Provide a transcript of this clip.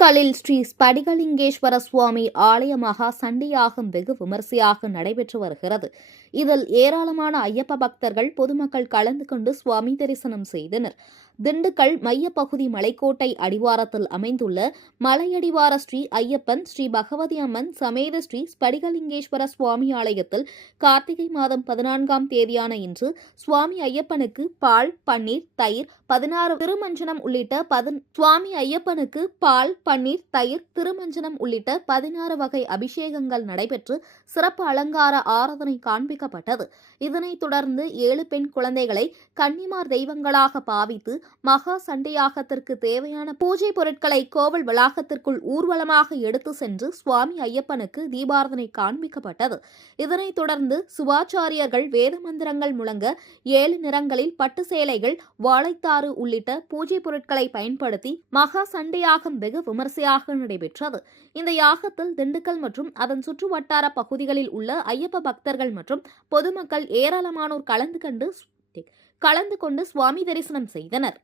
திண்டுக்கல்லில் ஸ்ரீ ஸ்படிகலிங்கேஸ்வர சுவாமி ஆலய மகா சண்டி யாகம் வெகு விமரிசையாக நடைபெற்று வருகிறது. இதில் ஏராளமான ஐயப்ப பக்தர்கள் பொதுமக்கள் கலந்து கொண்டு சுவாமி தரிசனம் செய்தனர். திண்டுக்கல் மையப்பகுதி மலைக்கோட்டை அடிவாரத்தில் அமைந்துள்ள மலையடிவார ஸ்ரீ ஐயப்பன் ஸ்ரீ பகவதி அம்மன் சமேத ஸ்ரீ ஸ்படிகலிங்கேஸ்வர சுவாமி ஆலயத்தில் கார்த்திகை மாதம் 14ஆம் தேதியான இன்று சுவாமி ஐயப்பனுக்கு பால், பன்னீர், தயிர், 16 திருமஞ்சனம் உள்ளிட்ட சுவாமி ஐயப்பனுக்கு பால், பன்னீர், தயிர், திருமஞ்சனம் உள்ளிட்ட 16 வகை அபிஷேகங்கள் நடைபெற்று சிறப்பு அலங்கார ஆராதனை காண்பிக்கப்பட்டது. இதனைத் தொடர்ந்து 7 பெண் குழந்தைகளை கன்னிமார் தெய்வங்களாக பாவித்து மகா சண்டையாகத்திற்கு தேவையான பூஜை பொருட்களை கோவில் வளாகத்திற்குள் ஊர்வலமாக எடுத்து சென்று சுவாமி ஐயப்பனுக்கு தீபாராதனை காண்பிக்கப்பட்டது. இதனைத் தொடர்ந்து சிவாச்சாரியர்கள் வேத மந்திரங்கள் முழங்க 7 நிறங்களில் பட்டு சேலைகள், வாழைத்தாறு உள்ளிட்ட பூஜை பொருட்களை பயன்படுத்தி மகா சண்டையாகம் வெகு விமரிசையாக நடைபெற்றது. இந்த யாகத்தில் திண்டுக்கல் மற்றும் அதன் சுற்று வட்டார பகுதிகளில் உள்ள ஐயப்ப பக்தர்கள் மற்றும் பொதுமக்கள் ஏராளமானோர் கலந்து கொண்டு சுவாமி தரிசனம் செய்தனர்.